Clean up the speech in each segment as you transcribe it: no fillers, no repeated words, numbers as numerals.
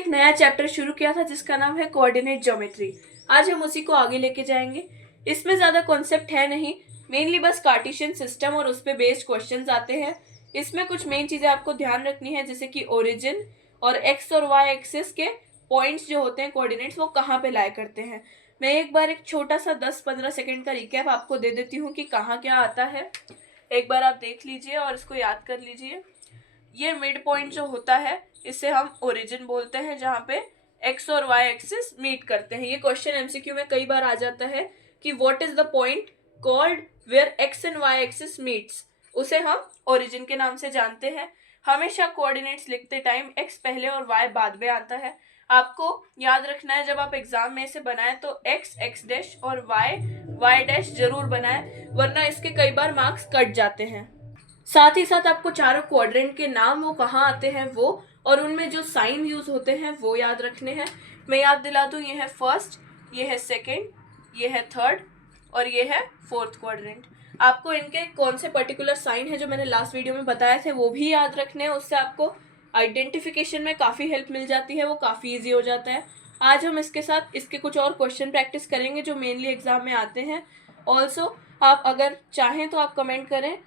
एक नया चैप्टर शुरू किया था जिसका नाम है कोऑर्डिनेट ज्योमेट्री। आज हम उसी को आगे लेके जाएंगे। इसमें ज़्यादा कॉन्सेप्ट है नहीं, मेनली बस कार्टेशियन सिस्टम और उस पर बेस्ड क्वेश्चंस आते हैं। इसमें कुछ मेन चीज़ें आपको ध्यान रखनी है, जैसे कि ओरिजिन और एक्स और वाई एक्सिस के पॉइंट्स जो होते हैं कोऑर्डिनेट्स, वो कहाँ पे लाया करते हैं। मैं एक बार एक छोटा सा 10-15 सेकेंड का रिकैप आपको दे देती हूँ कि कहाँ क्या आता है। एक बार आप देख लीजिए और इसको याद कर लीजिए। ये मिड पॉइंट जो होता है इसे हम ओरिजिन बोलते हैं, जहाँ पे एक्स और वाई एक्सिस मीट करते हैं। ये क्वेश्चन एमसीक्यू में कई बार आ जाता है कि what is the point called where X and Y axis meets, उसे हम ओरिजिन के नाम से जानते हैं। हमेशा कोऑर्डिनेट्स लिखते टाइम एक्स पहले और वाई बाद में आता है। आपको याद रखना है, जब आप एग्जाम में इसे बनाएं तो एक्स एक्स डैश और वाई वाई डैश जरूर बनाएं, वरना इसके कई बार मार्क्स कट जाते हैं। साथ ही साथ आपको चारों क्वाड्रेंट के नाम वो कहाँ आते हैं वो, और उनमें जो साइन यूज होते हैं वो याद रखने हैं। मैं याद दिला दूँ, ये है फर्स्ट, ये है सेकेंड, ये है थर्ड और ये है फोर्थ क्वाड्रेंट। आपको इनके कौन से पर्टिकुलर साइन है जो मैंने लास्ट वीडियो में बताए थे वो भी याद रखने हैं। उससे आपको आइडेंटिफिकेशन में काफ़ी हेल्प मिल जाती है, वो काफ़ी ईजी हो जाता है। आज हम इसके साथ इसके कुछ और क्वेश्चन प्रैक्टिस करेंगे जो मेनली एग्जाम में आते हैं। ऑल्सो आप अगर चाहें तो आप कमेंट करें,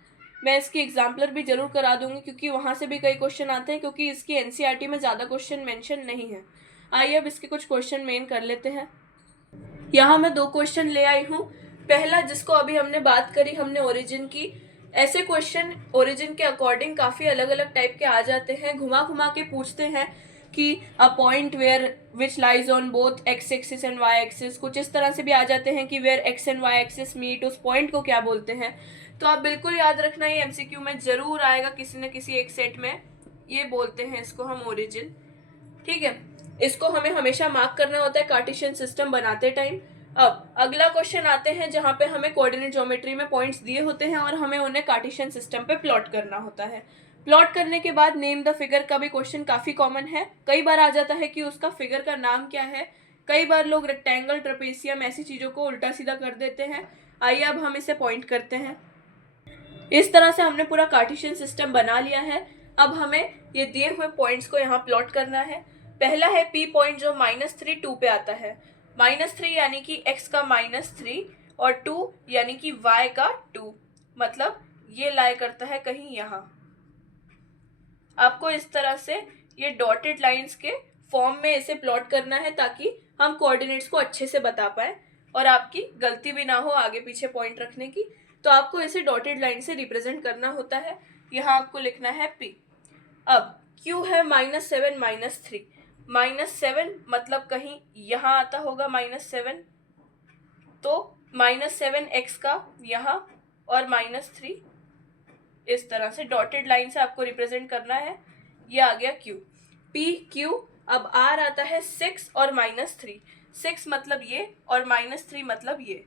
मैं इसकी एग्जाम्पलर भी जरूर करा दूंगी, क्योंकि वहाँ से भी कई क्वेश्चन आते हैं, क्योंकि इसकी एनसीईआरटी में ज़्यादा क्वेश्चन मेंशन नहीं है। आइए अब इसके कुछ क्वेश्चन मेन कर लेते हैं। यहाँ मैं 2 क्वेश्चन ले आई हूँ। पहला, जिसको अभी हमने बात करी, हमने ओरिजिन की। ऐसे क्वेश्चन ओरिजिन के अकॉर्डिंग काफ़ी अलग अलग टाइप के आ जाते हैं। घुमा घुमा के पूछते हैं कि a point where which lies on both X axis and Y axis. कुछ इस तरह से भी आ जाते हैं कि where X and Y axis meet, उस पॉइंट को क्या बोलते हैं। तो आप बिल्कुल याद रखना, ये एमसीक्यू में जरूर आएगा किसी न किसी एक सेट में। ये बोलते हैं इसको हम ओरिजिन, ठीक है। इसको हमें हमेशा मार्क करना होता है कार्टेशियन सिस्टम बनाते टाइम। अब अगला क्वेश्चन आते हैं जहाँ पे हमें कोऑर्डिनेट ज्योमेट्री में पॉइंट्स दिए होते हैं और हमें उन्हें कार्टेशियन सिस्टम पे प्लॉट करना होता है। प्लॉट करने के बाद नेम द फिगर का भी क्वेश्चन काफ़ी कॉमन है। कई बार आ जाता है कि उसका फिगर का नाम क्या है। कई बार लोग रेक्टेंगल, ट्रेपेजियम ऐसी चीज़ों को उल्टा सीधा कर देते हैं। आइए अब हम इसे पॉइंट करते हैं। इस तरह से हमने पूरा कार्टेशियन सिस्टम बना लिया है। अब हमें ये दिए हुए पॉइंट्स को यहाँ प्लॉट करना है। पहला है पी पॉइंट जो -3 2 पे आता है। -3 यानी कि x का -3 और 2 यानी कि y का 2, मतलब ये लाई करता है कहीं यहाँ। आपको इस तरह से ये डॉटेड लाइंस के फॉर्म में इसे प्लॉट करना है, ताकि हम कोऑर्डिनेट्स को अच्छे से बता पाए और आपकी गलती भी ना हो आगे पीछे पॉइंट रखने की। तो आपको इसे डॉटेड लाइन से रिप्रेजेंट करना होता है। यहाँ आपको लिखना है P। अब Q है -7 -3। -7 मतलब कहीं यहाँ आता होगा -7, तो -7 x का यहाँ और -3, इस तरह से डॉटेड लाइन से आपको रिप्रेजेंट करना है। ये आ गया Q। P Q। अब R आता है 6 और -3। 6 मतलब ये और -3 मतलब ये,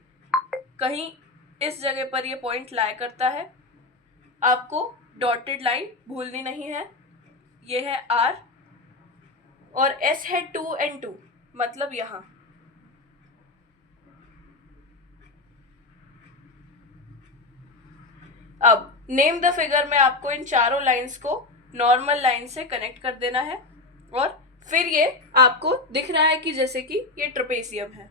कहीं इस जगह पर ये पॉइंट लाया करता है। आपको डॉटेड लाइन भूलनी नहीं है। ये है R और S है 2 और 2, मतलब यहाँ। अब नेम द फिगर में आपको इन चारों लाइंस को नॉर्मल लाइन से कनेक्ट कर देना है और फिर ये आपको दिख रहा है कि जैसे कि ये ट्रेपेजियम है।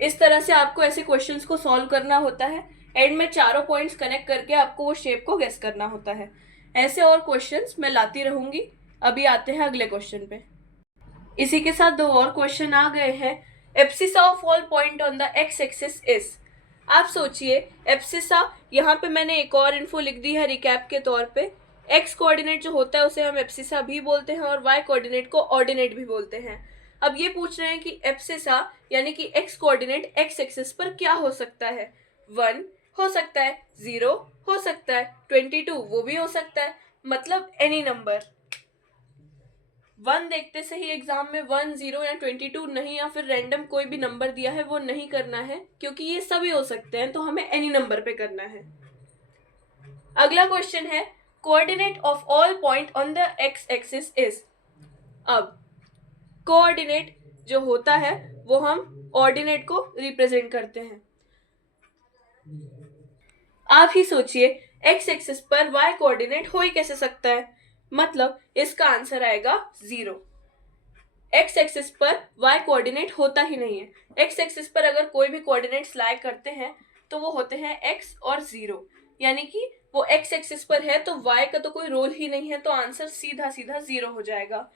इस तरह से आपको ऐसे क्वेश्चंस को सॉल्व करना होता है। एंड में चारों पॉइंट्स कनेक्ट करके आपको वो शेप को गेस करना होता है। ऐसे और क्वेश्चंस मैं लाती रहूंगी। अभी आते हैं अगले क्वेश्चन पे। इसी के साथ 2 और क्वेश्चन आ गए हैं। Abscissa of all point on the x axis is. आप सोचिए, एब्सिसा, यहाँ पे मैंने एक और इन्फो लिख दी है रिकैप के तौर पे। एक्स कोऑर्डिनेट जो होता है उसे हम एब्सिसा भी बोलते हैं और वाई कोऑर्डिनेट को ऑर्डिनेट भी बोलते हैं। अब ये पूछ रहे हैं कि एब्सिसा यानी कि एक्स कोऑर्डिनेट एक्स एक्सिस पर क्या हो सकता है। 1 हो सकता है, 0 हो सकता है, 22 वो भी हो सकता है, मतलब एनी नंबर। 1 देखते से ही एग्जाम में 1, 0 या 22 नहीं, या फिर रैंडम कोई भी नंबर दिया है वो नहीं करना है, क्योंकि ये सभी हो सकते हैं, तो हमें एनी नंबर पे करना है। अगला क्वेश्चन है coordinate of all point on the x axis is. अब कोऑर्डिनेट जो होता है वो हम ऑर्डिनेट को रिप्रेजेंट करते हैं। आप ही सोचिए, एक्स एक्सिस पर वाई कोऑर्डिनेट हो ही कैसे सकता है, मतलब इसका आंसर आएगा 0। एक्स एक्सिस पर वाई कोऑर्डिनेट होता ही नहीं है। एक्स एक्सिस पर अगर कोई भी कोऑर्डिनेट्स लाई करते हैं तो वो होते हैं एक्स और 0, यानी कि वो एक्स एक्सिस पर है तो वाई का तो कोई रोल ही नहीं है, तो आंसर सीधा सीधा 0 हो जाएगा।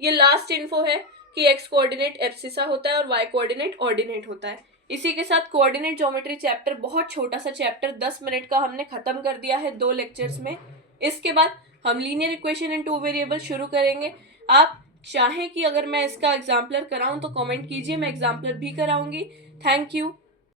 ये लास्ट इन्फो है कि एक्स कोऑर्डिनेट एब्सिसा होता है और वाई कोऑर्डिनेट ऑर्डिनेट होता है। इसी के साथ कोऑर्डिनेट ज्योमेट्री चैप्टर, बहुत छोटा सा चैप्टर 10 मिनट का, हमने खत्म कर दिया है 2 लेक्चर्स में। इसके बाद हम लीनियर इक्वेशन इन 2 वेरिएबल शुरू करेंगे। आप चाहें कि अगर मैं इसका एग्जाम्पलर कराऊं तो कमेंट कीजिए, मैं एग्जाम्पलर भी कराऊंगी। Thank you.